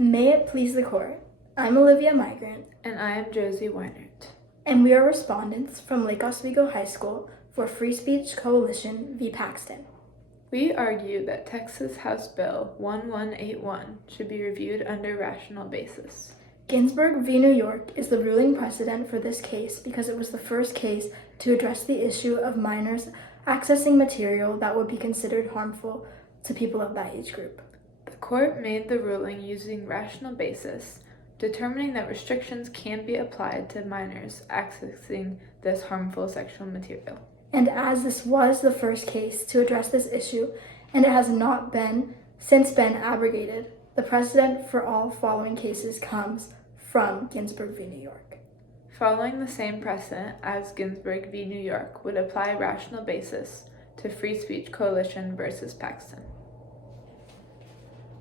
May it please the court. I'm Olivia Migrant. And I am Josie Weinert. And we are respondents from Lake Oswego High School for Free Speech Coalition v. Paxton. We argue that Texas House Bill 1181 should be reviewed under rational basis. Ginsburg v. New York is the ruling precedent for this case because it was the first case to address the issue of minors accessing material that would be considered harmful to people of that age group. The court made the ruling using rational basis, determining that restrictions can be applied to minors accessing this harmful sexual material. And as this was the first case to address this issue, and it has not since been abrogated, the precedent for all following cases comes from Ginsburg v. New York. Following the same precedent as Ginsburg v. New York would apply rational basis to Free Speech Coalition versus Paxton.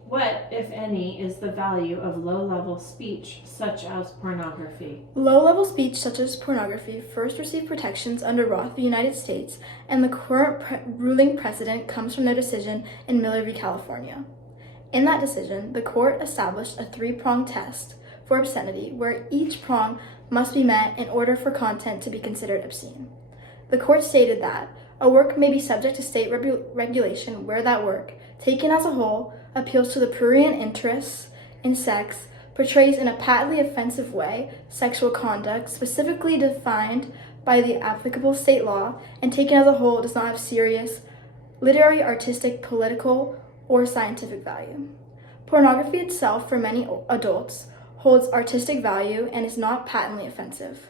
What, if any, is the value of low-level speech such as pornography? Low-level speech such as pornography first received protections under Roth v. United States, and the current ruling precedent comes from their decision in Miller v. California. In that decision, the court established a three-pronged test for obscenity, where each prong must be met in order for content to be considered obscene. The court stated that a work may be subject to state regulation where that work, taken as a whole, appeals to the prurient interests in sex, portrays in a patently offensive way sexual conduct specifically defined by the applicable state law, and taken as a whole does not have serious literary, artistic, political, or scientific value. Pornography itself, for many adults, holds artistic value and is not patently offensive.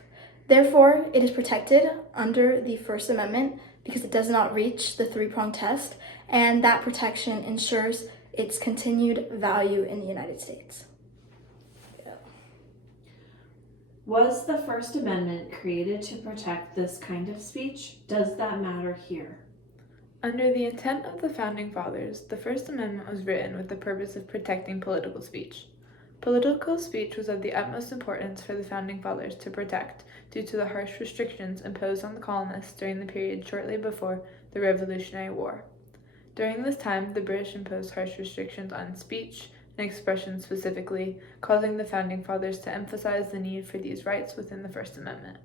Therefore, it is protected under the First Amendment because it does not reach the three-pronged test, and that protection ensures its continued value in the United States. Was the First Amendment created to protect this kind of speech? Does that matter here? Under the intent of the Founding Fathers, the First Amendment was written with the purpose of protecting political speech. Political speech was of the utmost importance for the Founding Fathers to protect due to the harsh restrictions imposed on the colonists during the period shortly before the Revolutionary War. During this time, the British imposed harsh restrictions on speech and expression specifically, causing the Founding Fathers to emphasize the need for these rights within the First Amendment.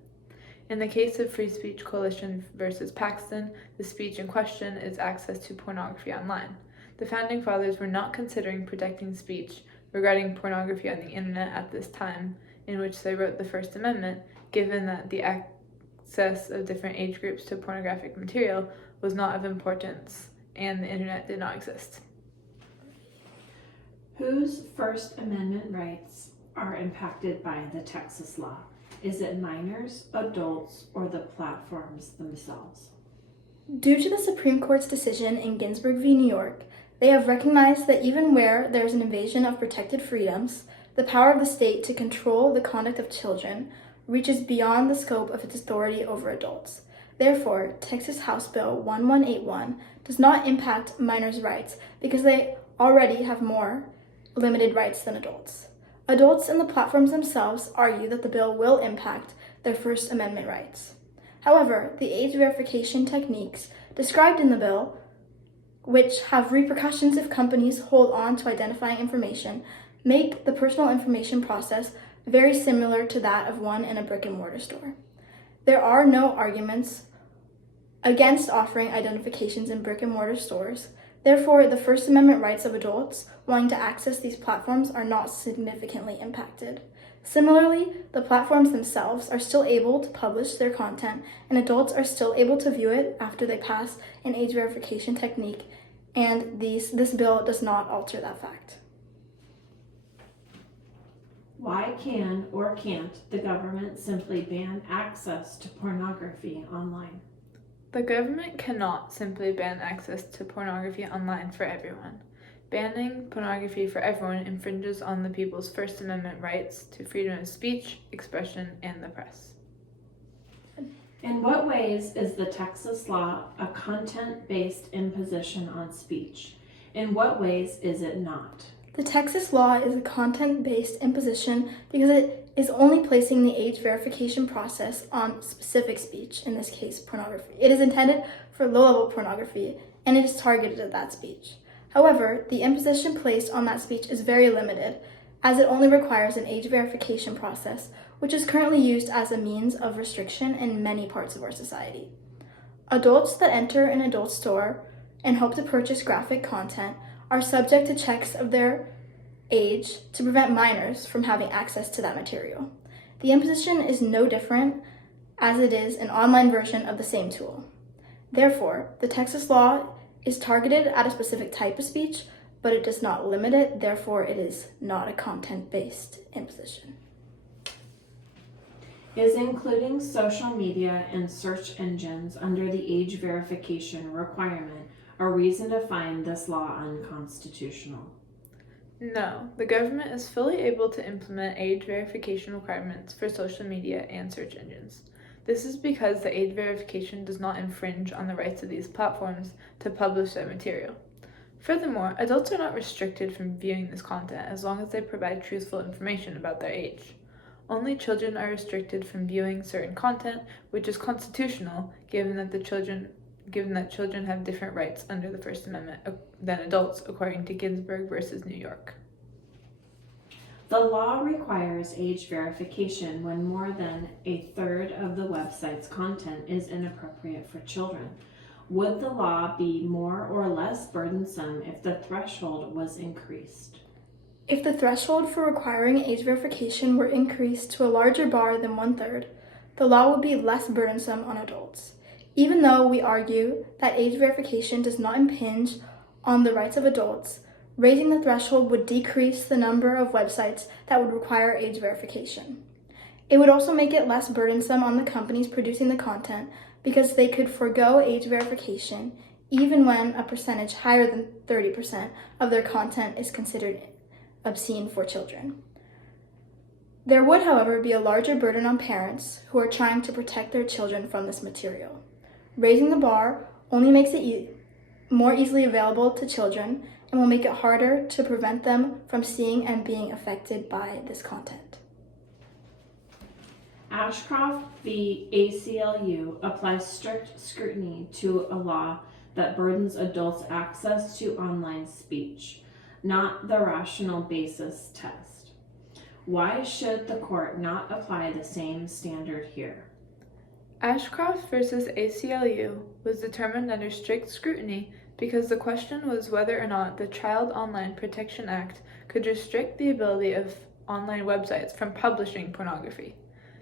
In the case of Free Speech Coalition versus Paxton, the speech in question is access to pornography online. The Founding Fathers were not considering protecting speech regarding pornography on the internet at this time in which they wrote the First Amendment, given that the access of different age groups to pornographic material was not of importance and the internet did not exist. Whose First Amendment rights are impacted by the Texas law? Is it minors, adults, or the platforms themselves? Due to the Supreme Court's decision in Ginsburg v. New York, they have recognized that even where there is an invasion of protected freedoms, the power of the state to control the conduct of children reaches beyond the scope of its authority over adults. Therefore, Texas House Bill 1181 does not impact minors' rights because they already have more limited rights than adults. Adults and the platforms themselves argue that the bill will impact their First Amendment rights. However, the age verification techniques described in the bill, which have repercussions if companies hold on to identifying information, make the personal information process very similar to that of one in a brick-and-mortar store. There are no arguments against offering identifications in brick-and-mortar stores. Therefore, the First Amendment rights of adults wanting to access these platforms are not significantly impacted. Similarly, the platforms themselves are still able to publish their content, and adults are still able to view it after they pass an age verification technique, and this bill does not alter that fact. Why can or can't the government simply ban access to pornography online? The government cannot simply ban access to pornography online for everyone. Banning pornography for everyone infringes on the people's First Amendment rights to freedom of speech, expression, and the press. In what ways is the Texas law a content-based imposition on speech? In what ways is it not? The Texas law is a content-based imposition because it is only placing the age verification process on specific speech, in this case, pornography. It is intended for low-level pornography, and it is targeted at that speech. However, the imposition placed on that speech is very limited, as it only requires an age verification process, which is currently used as a means of restriction in many parts of our society. Adults that enter an adult store and hope to purchase graphic content are subject to checks of their age to prevent minors from having access to that material. The imposition is no different, as it is an online version of the same tool. Therefore, the Texas law is targeted at a specific type of speech, but it does not limit it. Therefore, it is not a content-based imposition. Is including social media and search engines under the age verification requirement a reason to find this law unconstitutional? No, the government is fully able to implement age verification requirements for social media and search engines. This is because the age verification does not infringe on the rights of these platforms to publish their material. Furthermore, adults are not restricted from viewing this content as long as they provide truthful information about their age. Only children are restricted from viewing certain content, which is constitutional given that children have different rights under the First Amendment than adults, according to Ginsburg versus New York. The law requires age verification when more than a third of the website's content is inappropriate for children. Would the law be more or less burdensome if the threshold was increased? If the threshold for requiring age verification were increased to a larger bar than 1/3, the law would be less burdensome on adults. Even though we argue that age verification does not impinge on the rights of adults, raising the threshold would decrease the number of websites that would require age verification. It would also make it less burdensome on the companies producing the content because they could forego age verification even when a percentage higher than 30% of their content is considered obscene for children. There would, however, be a larger burden on parents who are trying to protect their children from this material. Raising the bar only makes it more easily available to children and will make it harder to prevent them from seeing and being affected by this content. Ashcroft v. ACLU applies strict scrutiny to a law that burdens adults' access to online speech, not the rational basis test. Why should the court not apply the same standard here? Ashcroft versus ACLU was determined under strict scrutiny because the question was whether or not the Child Online Protection Act could restrict the ability of online websites from publishing pornography.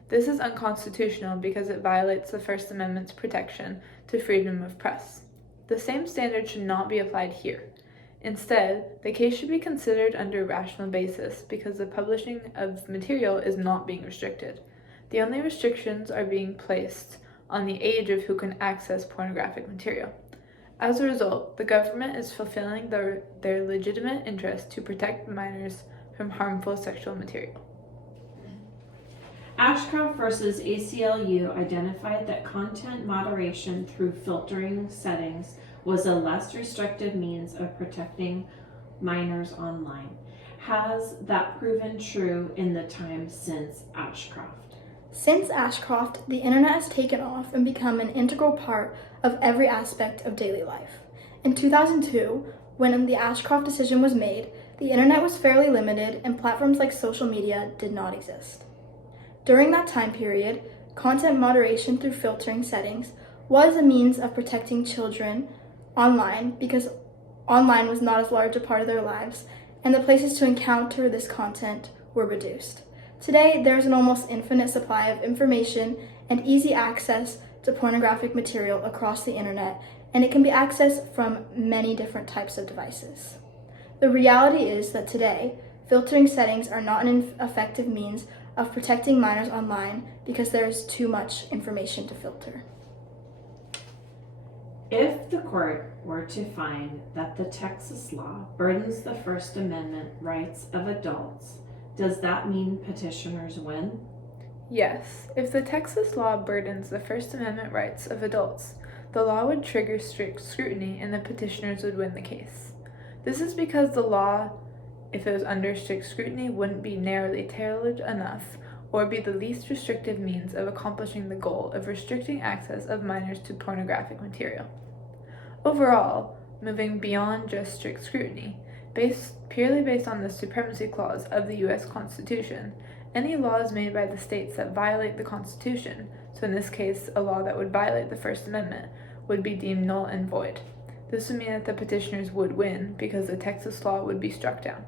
This is unconstitutional because it violates the First Amendment's protection to freedom of press. The same standard should not be applied here. Instead, the case should be considered under rational basis because the publishing of material is not being restricted. The only restrictions are being placed on the age of who can access pornographic material. As a result, the government is fulfilling their legitimate interest to protect minors from harmful sexual material. Ashcroft versus ACLU identified that content moderation through filtering settings was a less restrictive means of protecting minors online. Has that proven true in the time since Ashcroft? Since Ashcroft, the internet has taken off and become an integral part of every aspect of daily life. In 2002, when the Ashcroft decision was made, the internet was fairly limited and platforms like social media did not exist. During that time period, content moderation through filtering settings was a means of protecting children online because online was not as large a part of their lives and the places to encounter this content were reduced. Today, there's an almost infinite supply of information and easy access to pornographic material across the internet, and it can be accessed from many different types of devices. The reality is that today, filtering settings are not an effective means of protecting minors online because there is too much information to filter. If the court were to find that the Texas law burdens the First Amendment rights of adults, does that mean petitioners win? Yes, if the Texas law burdens the First Amendment rights of adults, the law would trigger strict scrutiny and the petitioners would win the case. This is because the law, if it was under strict scrutiny, wouldn't be narrowly tailored enough or be the least restrictive means of accomplishing the goal of restricting access of minors to pornographic material. Overall, moving beyond just strict scrutiny, purely based on the supremacy clause of the U.S. Constitution. Any laws made by the states that violate the Constitution, so in this case a law that would violate the First Amendment, would be deemed null and void. This would mean that the petitioners would win because the Texas law would be struck down.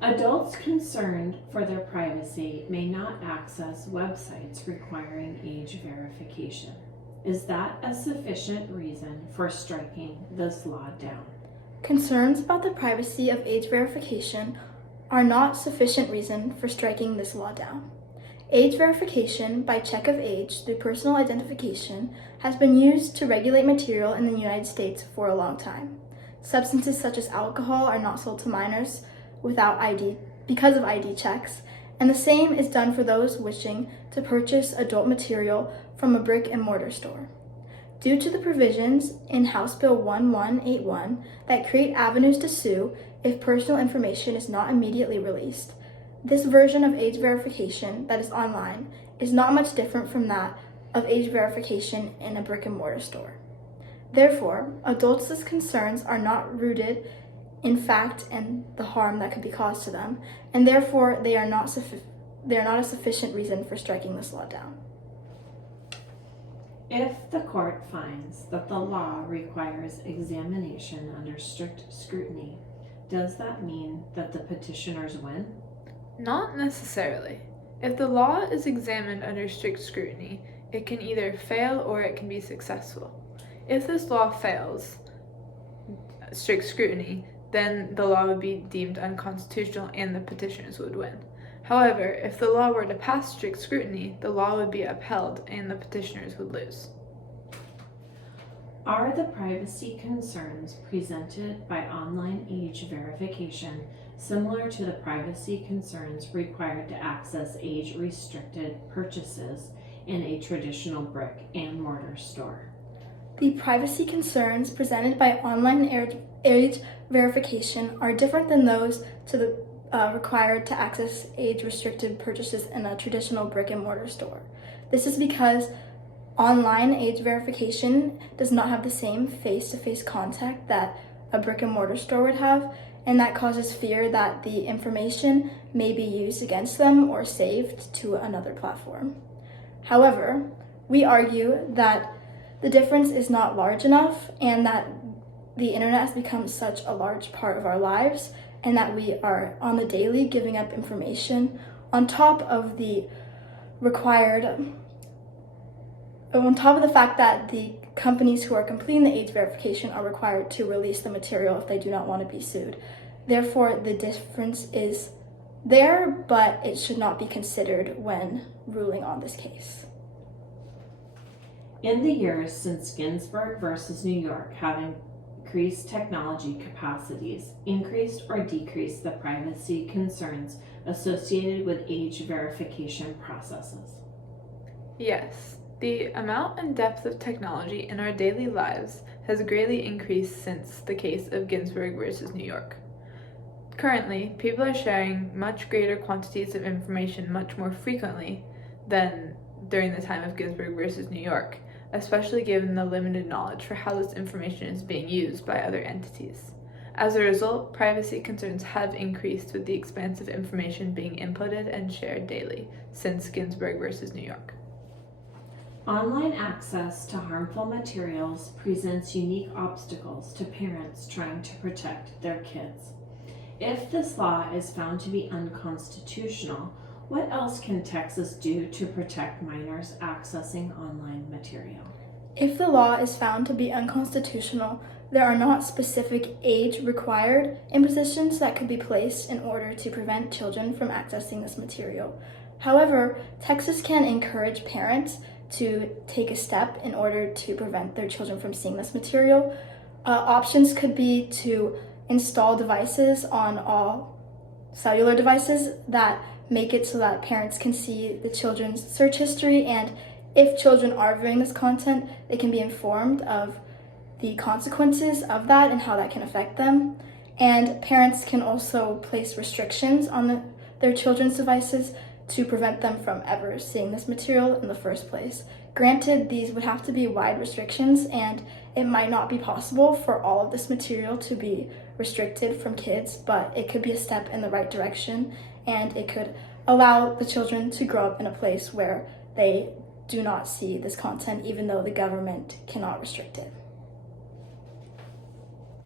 Adults concerned for their privacy may not access websites requiring age verification. Is that a sufficient reason for striking this law down? Concerns about the privacy of age verification are not sufficient reason for striking this law down. Age verification by check of age through personal identification has been used to regulate material in the United States for a long time. Substances such as alcohol are not sold to minors without ID because of ID checks, and the same is done for those wishing to purchase adult material from a brick and mortar store. Due to the provisions in House Bill 1181 that create avenues to sue if personal information is not immediately released, this version of age verification that is online is not much different from that of age verification in a brick and mortar store. Therefore, adults' concerns are not rooted in fact and the harm that could be caused to them, and therefore they are not a sufficient reason for striking this law down. If the court finds that the law requires examination under strict scrutiny, does that mean that the petitioners win? Not necessarily. If the law is examined under strict scrutiny, it can either fail or it can be successful. If this law fails strict scrutiny, then the law would be deemed unconstitutional and the petitioners would win. However, if the law were to pass strict scrutiny, the law would be upheld and the petitioners would lose. Are the privacy concerns presented by online age verification similar to the privacy concerns required to access age-restricted purchases in a traditional brick and mortar store? The privacy concerns presented by online age verification are different than those required to access age-restricted purchases in a traditional brick and mortar store. This is because online age verification does not have the same face-to-face contact that a brick and mortar store would have, and that causes fear that the information may be used against them or saved to another platform. However, we argue that the difference is not large enough and that the internet has become such a large part of our lives and that we are on the daily giving up information on top of the fact that the companies who are completing the age verification are required to release the material if they do not want to be sued. Therefore, the difference is there, but it should not be considered when ruling on this case. In the years since Ginsburg versus New York have increased technology capacities, increased or decreased the privacy concerns associated with age verification processes? Yes, the amount and depth of technology in our daily lives has greatly increased since the case of Ginsburg versus New York. Currently, people are sharing much greater quantities of information much more frequently than during the time of Ginsburg versus New York, especially given the limited knowledge for how this information is being used by other entities. As a result, privacy concerns have increased with the expansive information being inputted and shared daily since Ginsburg versus New York. Online access to harmful materials presents unique obstacles to parents trying to protect their kids. If this law is found to be unconstitutional, what else can Texas do to protect minors accessing online material? If the law is found to be unconstitutional, there are not specific age required impositions that could be placed in order to prevent children from accessing this material. However, Texas can encourage parents to take a step in order to prevent their children from seeing this material. Options could be to install devices on all cellular devices that make it so that parents can see the children's search history, and if children are viewing this content, they can be informed of the consequences of that and how that can affect them. And parents can also place restrictions on their children's devices to prevent them from ever seeing this material in the first place. Granted, these would have to be wide restrictions, and it might not be possible for all of this material to be restricted from kids, but it could be a step in the right direction, and it could allow the children to grow up in a place where they do not see this content, even though the government cannot restrict it.